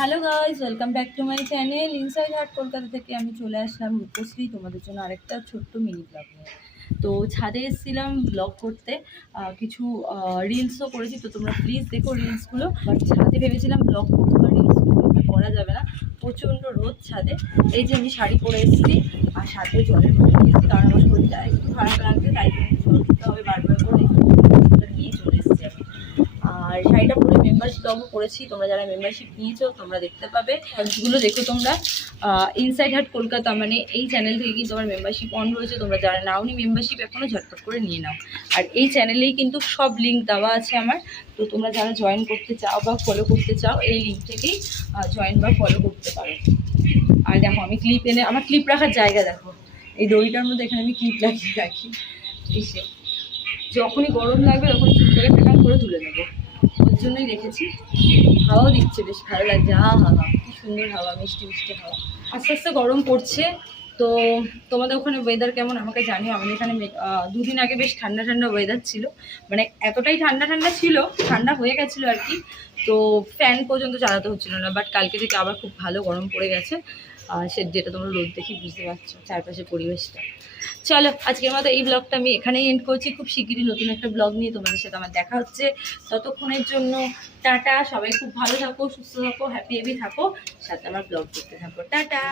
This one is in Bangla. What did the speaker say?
Hello guys, welcome back to my channel inside heart Kolkata থেকে আমি চলে আসলাম রূপশ্রী তোমাদের জন্য আরেকটা ছোট্ট মিনি ব্লগ নিয়ে। তো ছাদে এসেছিলাম ব্লগ করতে, কিছু রিলসও করেছি, তো তোমরা প্লিজ দেখো রিলসগুলো। বাট ছাদে ভেবেছিলাম ব্লগ করবো, বা রিলসগুলো করা যাবে না, প্রচণ্ড রোদ ছাদে। এই যে আমি শাড়ি পরে এসেছি আর সাথে জলের বোতল নিয়েছি, কারণ আমার শরীরটা একটু খারাপ লাগছে, তাই জন্য জল খেতে হবে বারবার করে, নিয়ে চলে এসেছি আমি। আর শাড়িটা পরে মেম্বারশিপ ব্লগও করেছি, তোমরা যারা মেম্বারশিপ নিয়েছো তোমরা দেখতে পাবে। শর্টসগুলো দেখো তোমরা, ইনসাইড হার্ট কলকাতা মানে এই চ্যানেল থেকে কিন্তু আমার মেম্বারশিপ অন রয়েছে। তোমরা যারা নাওনি মেম্বারশিপ এখনও ঝটপট করে নিয়ে নাও। আর এই চ্যানেলেই কিন্তু সব লিঙ্ক দেওয়া আছে আমার, তো তোমরা যারা জয়েন করতে চাও বা ফলো করতে চাও এই লিঙ্ক থেকেই জয়েন বা ফলো করতে পারো। আর দেখো আমি ক্লিপ এনে, আমার ক্লিপ রাখার জায়গা দেখো, এই দড়িটার মধ্যে এখানে আমি ক্লিপ লাগিয়ে রাখি, এসে যখনই গরম লাগবে তখন চুপ করে ফ্যাকান করে তুলে নেবো, ওর জন্যই রেখেছি। হাওয়াও দিচ্ছে, বেশ ভালো লাগছে। হাওয়া কি সুন্দর হাওয়া, মিষ্টি মিষ্টি হাওয়া। আস্তে আস্তে গরম পড়ছে। তো তোমাদের ওখানে ওয়েদার কেমন আমাকে জানিও। আমাদের এখানে দুদিন আগে বেশ ঠান্ডা ঠান্ডা ওয়েদার ছিল, মানে এতটাই ঠান্ডা ঠান্ডা ছিল, ঠান্ডা হয়ে গেছিলো আর কি। তো ফ্যান পর্যন্ত চালাতে হচ্ছিল না, বাট কালকে থেকে আবার খুব ভালো গরম পড়ে গেছে। সে যেটা তোমরা রোদ দেখি বুঝতে পারছো চারপাশের পরিবেশটা। চলো আজকের মতো এই ব্লগটা আমি এখানেই এন্ড করছি। খুব শিগগিরই নতুন একটা ব্লগ নিয়ে তোমাদের সাথে আমার দেখা হচ্ছে। ততক্ষণের জন্য টাটা, সবাই খুব ভালো থাকো, সুস্থ থাকো, হ্যাপি থাকো, সাথে আমার ব্লগ দেখতে থাকো। টাটা।